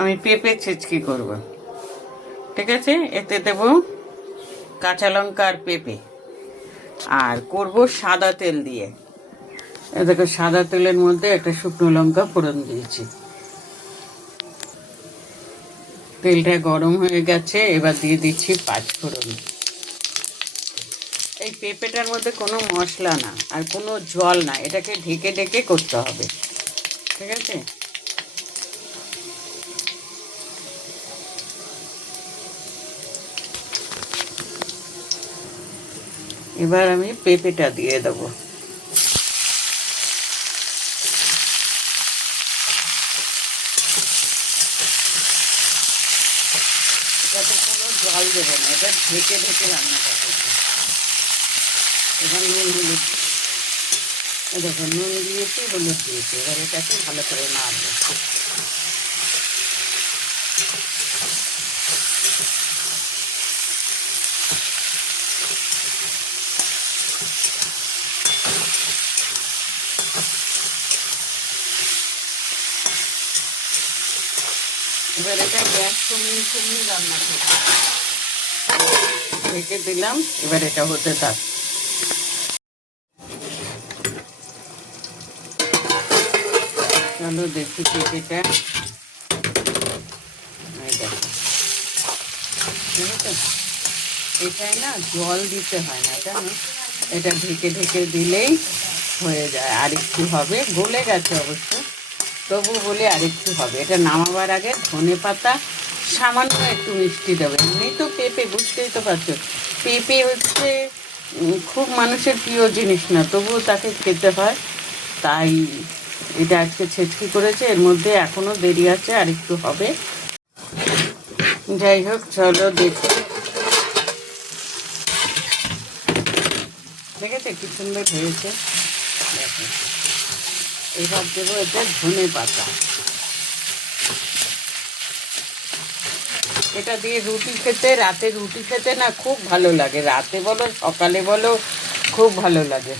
আমি পেঁপে ছেচকি করব। ঠিক আছে, এতে দেব কাঁচা লঙ্কা আর পেঁপে, আর করব সাদা তেল দিয়ে। দেখো সাদা তেলের মধ্যে একটা শুকনো লঙ্কা ফোড়ন দিয়েছি। তেলটা গরম হয়ে গেছে, এবার দিয়ে দিচ্ছি পাঁচফোড়ন। এই পেঁপেটার মধ্যে কোনো মশলা না আর কোনো জল না, এটাকে ঢেকে ঢেকে করতে হবে। ঠিক আছে, এবার আমি পেঁপেটা দিয়ে দেবো। এটাতে কোনো জল দেবো না, এটা ঢেকে ঢেকে রান্নাটা করবো। এবার নুন হলুদ, দেখো নুন দিয়েছি, হলুদ দিয়েছি, এবার এটাকে ভালো করে নাড়বো। এবার এটা গ্যাস কমিয়ে কমিয়ে রান্না করবো। ঢেকে দিলাম, এবার এটা হতে থাক। চলো দেখি পেঁপেটা। দেখো, ঠিক আছে, এটাই না জল দিতে হয় না, জানো, এটা ঢেকে ঢেকে দিলেই হয়ে যায়। আরেকটু হবে, গলে গেছে অবশ্য, তবু বলে আরেকটু হবে। এটা নামাবার আগে ধনে পাতা, সামান্য একটু মিষ্টি দেবে। এমনি তো পেঁপে, বুঝতেই তো পারছো, পেঁপে হচ্ছে খুব মানুষের প্রিয় জিনিস না, তবুও তাকে খেতে হয়। তাই এটা আজকে ছেচকি করেছে, এর মধ্যে এখনও দেরি আছে, আরেকটু হবে। যাই হোক, চলো দেখি। ঠিক আছে, কি সুন্দর হয়েছে দেখো। এবার দেবো এতে ধনে পাতা। এটা দিয়ে রুটি খেতে, রাতে রুটি খেতে না খুব ভালো লাগে, রাতে বলো সকালে বলো, খুব ভালো লাগে।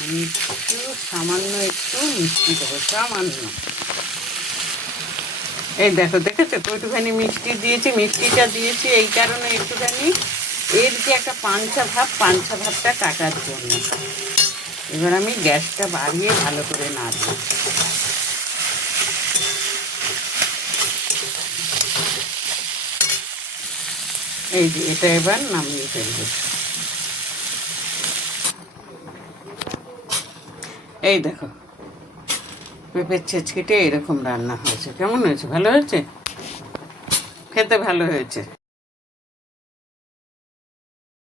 আমি একটু সামান্য একটু মিষ্টি দেবো, সামান্য। এই দেখো, দেখেছো একটুখানি মিষ্টি দিয়েছি। মিষ্টিটা দিয়েছি এই কারণে একটুখানি, এর যে একটা পাঞ্চা ভাব, পাঞ্চা ভাবটা কাটার জন্য। এবার আমি গ্যাসটা বাড়িয়ে ভালো করে নাড়বো। এই যে এটা এবার নামিয়ে ফেলবো। এই দেখো, পেঁপের ছেচকিটা এরকম রান্না হয়েছে। কেমন হয়েছে? ভালো হয়েছে? খেতে ভালো হয়েছে।